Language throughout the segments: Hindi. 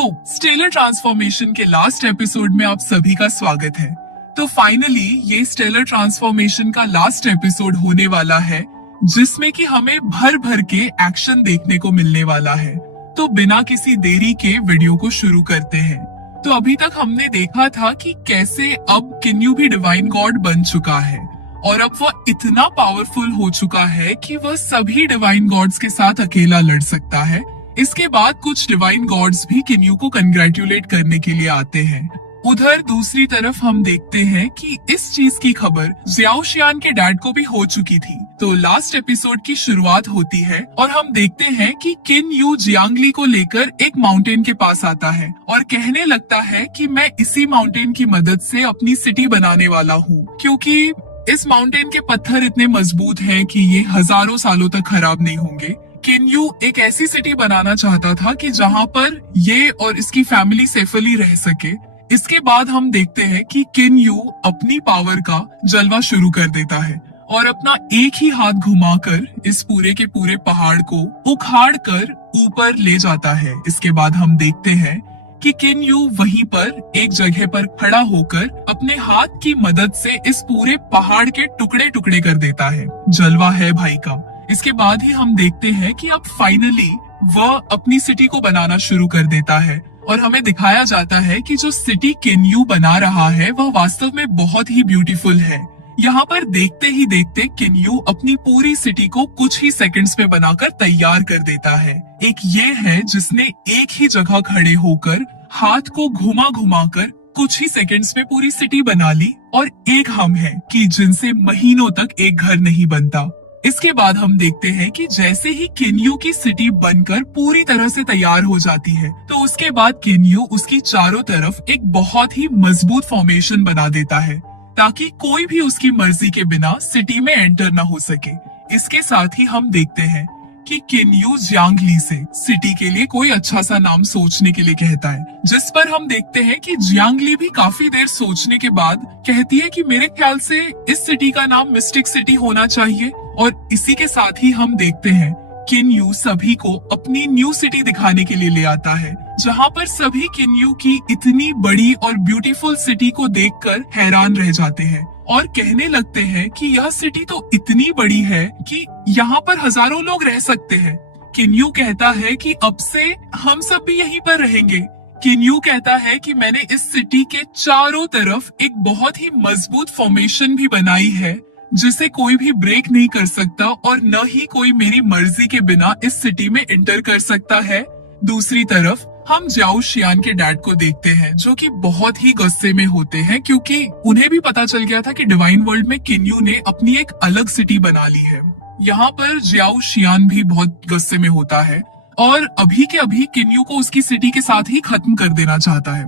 तो स्टेलर ट्रांसफॉर्मेशन के लास्ट एपिसोड में आप सभी का स्वागत है। तो फाइनली ये स्टेलर ट्रांसफॉर्मेशन का लास्ट एपिसोड होने वाला है, जिसमें कि हमें भर भर के एक्शन देखने को मिलने वाला है। तो बिना किसी देरी के वीडियो को शुरू करते हैं। तो अभी तक हमने देखा था कि कैसे अब किन्यू भी डिवाइन गॉड बन चुका है और अब वह इतना पावरफुल हो चुका है कि वह सभी डिवाइन गॉड्स के साथ अकेला लड़ सकता है। इसके बाद कुछ डिवाइन गॉड्स भी किन्यू को कंग्रेचुलेट करने के लिए आते हैं। उधर दूसरी तरफ हम देखते हैं कि इस चीज की खबर जियाओ शियान के डैड को भी हो चुकी थी। तो लास्ट एपिसोड की शुरुआत होती है और हम देखते हैं कि किन्यू जियांगली को लेकर एक माउंटेन के पास आता है और कहने लगता है कि मैं इसी माउंटेन की मदद से अपनी सिटी बनाने वाला हूँ, क्योंकि इस माउंटेन के पत्थर इतने मजबूत हैं कि ये हजारों सालों तक खराब नहीं होंगे। किन्यू एक ऐसी सिटी बनाना चाहता था कि जहाँ पर ये और इसकी फैमिली सेफली रह सके। इसके बाद हम देखते हैं कि किन्यू अपनी पावर का जलवा शुरू कर देता है और अपना एक ही हाथ घुमाकर इस पूरे के पूरे पहाड़ को उखाड़ कर ऊपर ले जाता है। इसके बाद हम देखते हैं कि किन्यू वहीं पर एक जगह पर खड़ा होकर अपने हाथ की मदद से इस पूरे पहाड़ के टुकड़े टुकड़े कर देता है। जलवा है भाई का। इसके बाद ही हम देखते हैं कि अब फाइनली वह अपनी सिटी को बनाना शुरू कर देता है और हमें दिखाया जाता है कि जो सिटी किन्यू बना रहा है वह वास्तव में बहुत ही ब्यूटीफुल है। यहाँ पर देखते ही देखते किन्यू अपनी पूरी सिटी को कुछ ही सेकंड्स में बनाकर तैयार कर देता है। एक ये है जिसने एक ही जगह खड़े होकर हाथ को घुमा घुमा कर कुछ ही सेकंड्स में पूरी सिटी बना ली, और एक हम है कि जिनसे महीनों तक एक घर नहीं बनता। इसके बाद हम देखते हैं कि जैसे ही किन्यू की सिटी बनकर पूरी तरह से तैयार हो जाती है, तो उसके बाद किन्यू उसकी चारों तरफ एक बहुत ही मजबूत फॉर्मेशन बना देता है ताकि कोई भी उसकी मर्जी के बिना सिटी में एंटर न हो सके। इसके साथ ही हम देखते हैं कि किन्यू जियांगली से सिटी के लिए कोई अच्छा सा नाम सोचने के लिए कहता है, जिस पर हम देखते हैं कि जियांगली भी काफी देर सोचने के बाद कहती है कि मेरे ख्याल से इस सिटी का नाम मिस्टिक सिटी होना चाहिए। और इसी के साथ ही हम देखते हैं किन्यू सभी को अपनी न्यू सिटी दिखाने के लिए ले आता है, जहाँ पर सभी किन्यू की इतनी बड़ी और ब्यूटीफुल सिटी को देखकर हैरान रह जाते हैं और कहने लगते हैं कि यह सिटी तो इतनी बड़ी है कि यहाँ पर हजारों लोग रह सकते हैं। किन्यू कहता है कि अब से हम सब भी यहीं पर रहेंगे। किन्यू कहता है कि मैंने इस सिटी के चारों तरफ एक बहुत ही मजबूत फॉर्मेशन भी बनाई है, जिसे कोई भी ब्रेक नहीं कर सकता और न ही कोई मेरी मर्जी के बिना इस सिटी में एंटर कर सकता है। दूसरी तरफ हम जियाओ शियान के डैड को देखते हैं, जो कि बहुत ही गुस्से में होते हैं, क्योंकि उन्हें भी पता चल गया था कि डिवाइन वर्ल्ड में किन्यू ने अपनी एक अलग सिटी बना ली है। यहाँ पर जियाओ शियान भी बहुत गुस्से में होता है और अभी के अभी किन्यू को उसकी सिटी के साथ ही खत्म कर देना चाहता है,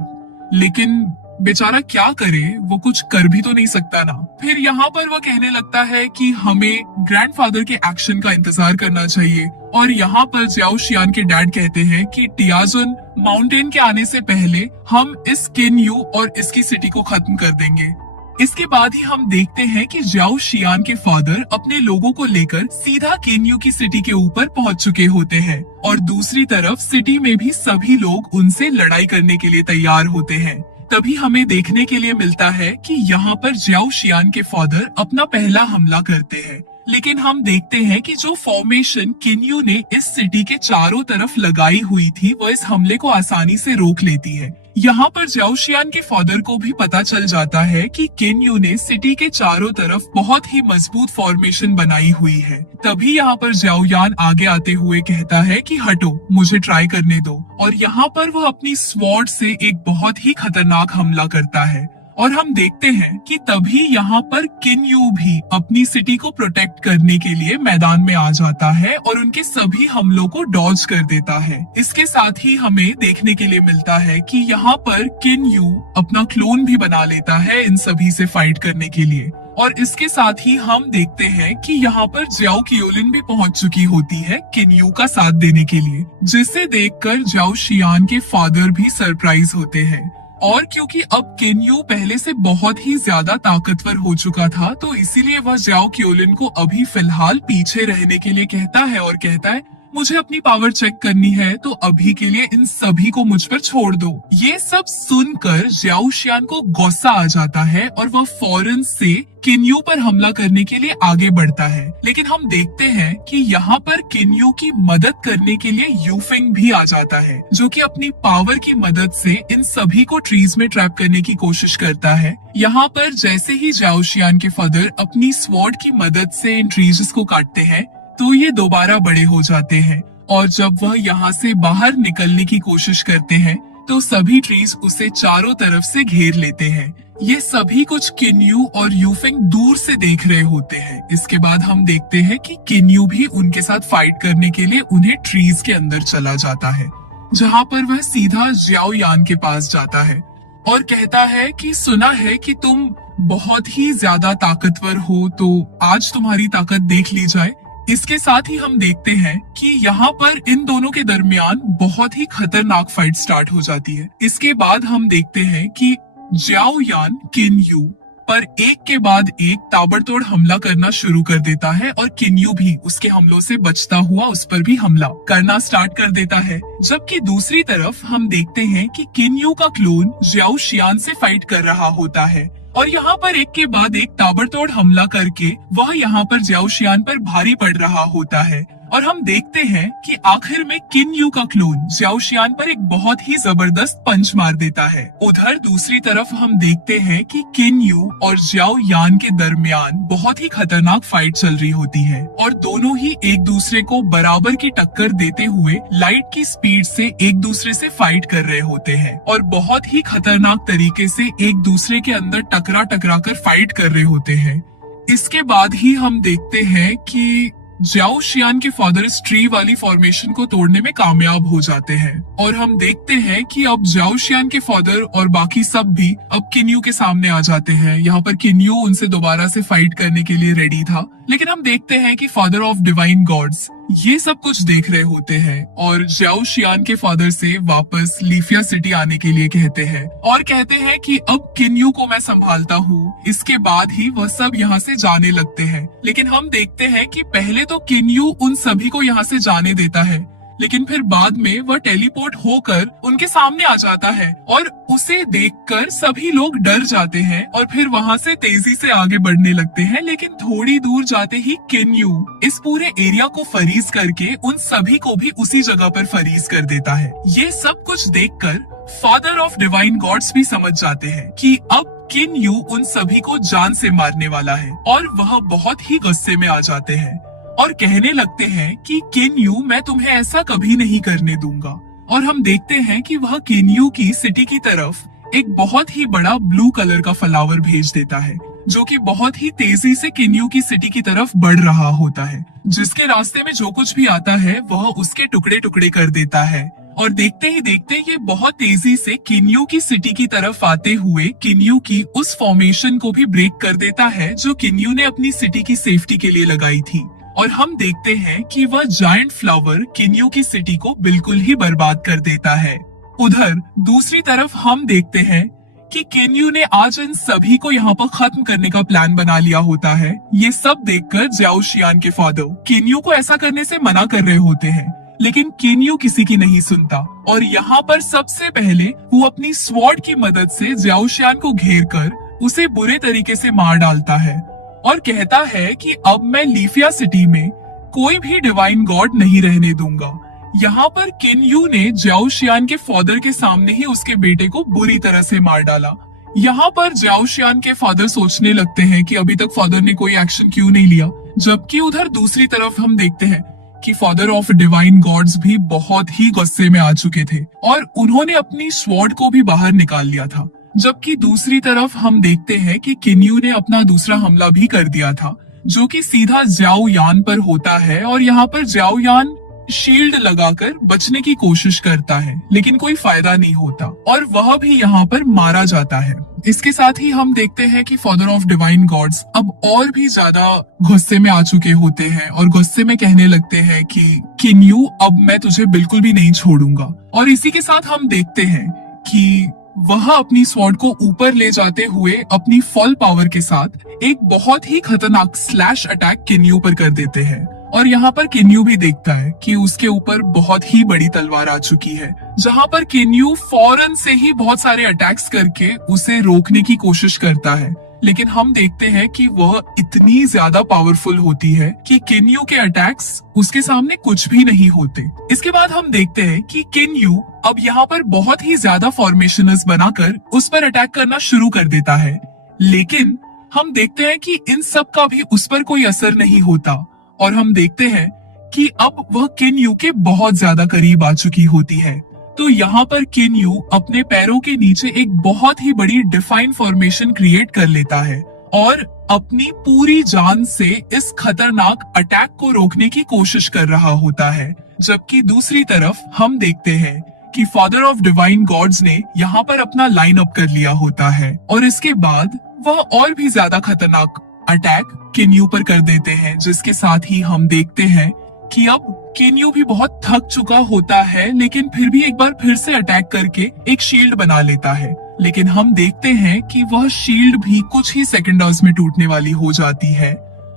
लेकिन बेचारा क्या करे, वो कुछ कर भी तो नहीं सकता ना। फिर यहाँ पर वो कहने लगता है कि हमें ग्रैंडफादर के एक्शन का इंतजार करना चाहिए, और यहाँ पर जियाओ शियान के डैड कहते हैं कि टियाजुन माउंटेन के आने से पहले हम इस किन्यू और इसकी सिटी को खत्म कर देंगे। इसके बाद ही हम देखते हैं कि जियाओ शियान के फादर अपने लोगों को लेकर सीधा किन्यू की सिटी के ऊपर पहुंच चुके होते हैं, और दूसरी तरफ सिटी में भी सभी लोग उनसे लड़ाई करने के लिए तैयार होते हैं। तभी हमें देखने के लिए मिलता है कि यहाँ पर जियाओ शियान के फादर अपना पहला हमला करते हैं, लेकिन हम देखते हैं कि जो फॉर्मेशन किन्यू ने इस सिटी के चारों तरफ लगाई हुई थी, वो इस हमले को आसानी से रोक लेती है। यहाँ पर जियाओ शियान के फादर को भी पता चल जाता है कि किन्यू ने सिटी के चारों तरफ बहुत ही मजबूत फॉर्मेशन बनाई हुई है। तभी यहाँ पर जियाओ यान आगे आते हुए कहता है कि हटो, मुझे ट्राई करने दो, और यहाँ पर वो अपनी स्वॉर्ड से एक बहुत ही खतरनाक हमला करता है। और हम देखते हैं कि तभी यहाँ पर किन्यू भी अपनी सिटी को प्रोटेक्ट करने के लिए मैदान में आ जाता है और उनके सभी हमलों को डॉज कर देता है। इसके साथ ही हमें देखने के लिए मिलता है कि यहाँ पर किन्यू अपना क्लोन भी बना लेता है इन सभी से फाइट करने के लिए। और इसके साथ ही हम देखते हैं कि यहाँ पर जियाओ कियोलिन भी पहुंच चुकी होती है किन्यू का साथ देने के लिए, जिसे देखकर जियाओ शियान के फादर भी सरप्राइज होते हैं। और क्योंकि अब किन्यू पहले से बहुत ही ज्यादा ताकतवर हो चुका था, तो इसीलिए वह जियाओ कियोलिन को अभी फिलहाल पीछे रहने के लिए कहता है और कहता है मुझे अपनी पावर चेक करनी है, तो अभी के लिए इन सभी को मुझ पर छोड़ दो। ये सब सुनकर ज्याओ शियान को गुस्सा आ जाता है और वह फौरन से किन्यू पर हमला करने के लिए आगे बढ़ता है। लेकिन हम देखते हैं कि यहाँ पर किन्यू की मदद करने के लिए यूफिंग भी आ जाता है, जो कि अपनी पावर की मदद से इन सभी को ट्रीज में ट्रैप करने की कोशिश करता है। यहाँ पर जैसे ही ज्याओ शियान के फादर अपनी स्वॉर्ड की मदद से इन ट्रीज को काटते हैं, तो ये दोबारा बड़े हो जाते हैं और जब वह यहाँ से बाहर निकलने की कोशिश करते हैं, तो सभी ट्रीज उसे चारों तरफ से घेर लेते हैं। ये सभी कुछ किन्यू और यूफिंग दूर से देख रहे होते हैं। इसके बाद हम देखते हैं कि किन्यू भी उनके साथ फाइट करने के लिए उन्हें ट्रीज के अंदर चला जाता है, जहाँ पर वह सीधा ज्याओ यान के पास जाता है और कहता है कि सुना है कि तुम बहुत ही ज्यादा ताकतवर हो, तो आज तुम्हारी ताकत देख ली जाए। इसके साथ ही हम देखते हैं कि यहाँ पर इन दोनों के दरमियान बहुत ही खतरनाक फाइट स्टार्ट हो जाती है। इसके बाद हम देखते हैं कि ज्याओ यान किन्यू पर एक के बाद एक ताबड़तोड़ हमला करना शुरू कर देता है और किन्यू भी उसके हमलों से बचता हुआ उस पर भी हमला करना स्टार्ट कर देता है। जबकि दूसरी तरफ हम देखते हैं कि किन्यू का क्लोन ज्याओ शियान से फाइट कर रहा होता है और यहाँ पर एक के बाद एक ताबड़तोड़ हमला करके वह यहाँ पर ज्याओ शियान पर भारी पड़ रहा होता है और हम देखते हैं कि आखिर में किन्यू का क्लोन ज्याओ शियान पर एक बहुत ही जबरदस्त पंच मार देता है। उधर दूसरी तरफ हम देखते हैं कि किन्यू और ज्याओ यान के दरमियान बहुत ही खतरनाक फाइट चल रही होती है और दोनों ही एक दूसरे को बराबर की टक्कर देते हुए लाइट की स्पीड से एक दूसरे से फाइट कर रहे होते हैं और बहुत ही खतरनाक तरीके से एक दूसरे के अंदर टकरा टकरा कर फाइट कर रहे होते हैं। इसके बाद ही हम देखते हैं कि ज्याओ शियान के फादर इस ट्री वाली फॉर्मेशन को तोड़ने में कामयाब हो जाते हैं और हम देखते हैं कि अब ज्याओ शियान के फादर और बाकी सब भी अब किन्यू के सामने आ जाते हैं। यहाँ पर किन्यू उनसे दोबारा से फाइट करने के लिए रेडी था, लेकिन हम देखते हैं कि फादर ऑफ डिवाइन गॉड्स ये सब कुछ देख रहे होते हैं और ज्याओ शियान के फादर से वापस लीफिया सिटी आने के लिए कहते हैं और कहते हैं कि अब किन्यू को मैं संभालता हूँ। इसके बाद ही वह सब यहाँ से जाने लगते हैं, लेकिन हम देखते हैं कि पहले तो किन्यू उन सभी को यहाँ से जाने देता है, लेकिन फिर बाद में वह टेलीपोर्ट होकर उनके सामने आ जाता है और उसे देखकर सभी लोग डर जाते हैं और फिर वहाँ से तेजी से आगे बढ़ने लगते हैं। लेकिन थोड़ी दूर जाते ही किन्यू इस पूरे एरिया को फ्रीज करके उन सभी को भी उसी जगह पर फ्रीज कर देता है। ये सब कुछ देखकर फादर ऑफ डिवाइन गॉड्स भी समझ जाते हैं कि अब किन्यू उन सभी को जान से मारने वाला है और वह बहुत ही गुस्से में आ जाते हैं और कहने लगते हैं कि किन्यू मैं तुम्हें ऐसा कभी नहीं करने दूंगा। और हम देखते हैं कि वह किन्यू की सिटी की तरफ एक बहुत ही बड़ा ब्लू कलर का फ्लावर भेज देता है, जो कि बहुत ही तेजी से किन्यू की सिटी की तरफ बढ़ रहा होता है, जिसके रास्ते में जो कुछ भी आता है वह उसके टुकड़े टुकड़े कर देता है। और देखते ही देखते ये बहुत तेजी से किन्यू की सिटी की तरफ आते हुए किन्यू की उस फॉर्मेशन को भी ब्रेक कर देता है जो किन्यू ने अपनी सिटी की सेफ्टी के लिए लगाई थी। और हम देखते हैं कि वह जायंट फ्लावर किन्यू की सिटी को बिल्कुल ही बर्बाद कर देता है। उधर दूसरी तरफ हम देखते हैं कि किन्यू ने आज इन सभी को यहाँ पर खत्म करने का प्लान बना लिया होता है। ये सब देखकर ज्याओ शियान के फादर किन्यू को ऐसा करने से मना कर रहे होते हैं, लेकिन किन्यू किसी की नहीं सुनता और यहाँ पर सबसे पहले वो अपनी स्वॉर्ड की मदद से ज्याओ शियान को घेर कर उसे बुरे तरीके से मार डालता है और कहता है कि अब मैं लीफिया सिटी में कोई भी डिवाइन गॉड नहीं रहने दूंगा। यहाँ पर किन्यू ने ज्याओ शियान के फादर के सामने ही उसके बेटे को बुरी तरह से मार डाला। यहाँ पर ज्याओ शियान के फादर सोचने लगते हैं कि अभी तक फादर ने कोई एक्शन क्यों नहीं लिया, जबकि उधर दूसरी तरफ हम देखते हैं कि फादर ऑफ डिवाइन गॉड्स भी बहुत ही गुस्से में आ चुके थे और उन्होंने अपनी स्वॉर्ड को भी बाहर निकाल लिया था। जबकि दूसरी तरफ हम देखते हैं कि किन्यू ने अपना दूसरा हमला भी कर दिया था, जो कि सीधा ज्याओ यान पर होता है और यहाँ पर ज्याओ यान शील्ड लगाकर बचने की कोशिश करता है, लेकिन कोई फायदा नहीं होता और वह भी यहाँ पर मारा जाता है। इसके साथ ही हम देखते हैं कि फादर ऑफ डिवाइन गॉड्स अब और भी ज्यादा गुस्से में आ चुके होते हैं और गुस्से में कहने लगते हैं कि किन्यू अब मैं तुझे बिल्कुल भी नहीं छोड़ूंगा। और इसी के साथ हम देखते हैं कि वह अपनी स्वॉर्ड को ऊपर ले जाते हुए अपनी फुल पावर के साथ एक बहुत ही खतरनाक स्लैश अटैक किन्यू पर कर देते हैं और यहाँ पर किन्यू भी देखता है कि उसके ऊपर बहुत ही बड़ी तलवार आ चुकी है, जहाँ पर किन्यू फौरन से ही बहुत सारे अटैक्स करके उसे रोकने की कोशिश करता है। लेकिन हम देखते हैं कि वह इतनी ज्यादा पावरफुल होती है कि किन्यू के अटैक्स उसके सामने कुछ भी नहीं होते। इसके बाद हम देखते हैं कि किन्यू अब यहाँ पर बहुत ही ज्यादा फॉर्मेशनर्स बनाकर उस पर अटैक करना शुरू कर देता है। लेकिन हम देखते हैं कि इन सब का भी उस पर कोई असर नहीं होता और हम देखते हैं कि अब वह किन्यू के बहुत ज्यादा करीब आ चुकी होती है। तो यहाँ पर किन्यू अपने पैरों के नीचे एक बहुत ही बड़ी डिफाइन फॉर्मेशन क्रिएट कर लेता है और अपनी पूरी जान से इस खतरनाक अटैक को रोकने की कोशिश कर रहा होता है। जबकि दूसरी तरफ हम देखते हैं कि फादर ऑफ डिवाइन गॉड्स ने यहाँ पर अपना लाइन अप कर लिया होता है और इसके बाद वह और भी ज्यादा खतरनाक अटैक किन्यू पर कर देते हैं, जिसके साथ ही हम देखते हैं कि अब किन्यू भी बहुत थक चुका होता है, लेकिन फिर भी एक बार फिर से अटैक करके एक शील्ड बना लेता है। लेकिन हम देखते हैं कि वह शील्ड भी कुछ ही सेकंड्स में टूटने वाली हो जाती है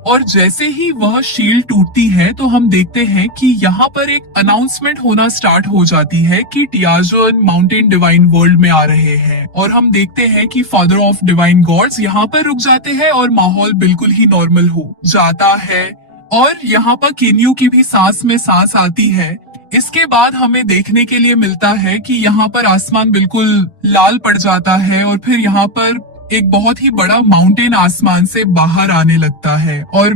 और जैसे ही वह शील्ड टूटती है तो हम देखते हैं कि यहाँ पर एक अनाउंसमेंट होना स्टार्ट हो जाती है कि टियाजो माउंटेन डिवाइन वर्ल्ड में आ रहे हैं और हम देखते हैं कि फादर ऑफ डिवाइन गॉड्स यहाँ पर रुक जाते हैं और माहौल बिल्कुल ही नॉर्मल हो जाता है और यहाँ पर किन्यू की भी सांस में सांस आती है। इसके बाद हमें देखने के लिए मिलता है कि यहाँ पर आसमान बिल्कुल लाल पड़ जाता है और फिर यहाँ पर एक बहुत ही बड़ा माउंटेन आसमान से बाहर आने लगता है। और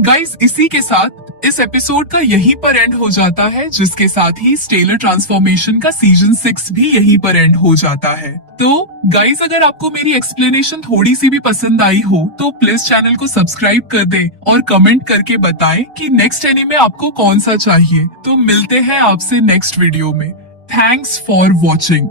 गाइस इसी के साथ इस एपिसोड का यहीं पर एंड हो जाता है, जिसके साथ ही स्टेलर ट्रांसफॉर्मेशन का सीजन 6 भी यहीं पर एंड हो जाता है। तो गाइस अगर आपको मेरी एक्सप्लेनेशन थोड़ी सी भी पसंद आई हो तो प्लीज चैनल को सब्सक्राइब कर दें और कमेंट करके बताएं कि नेक्स्ट एनीमे आपको कौन सा चाहिए। तो मिलते हैं आपसे नेक्स्ट वीडियो में। Thanks for watching.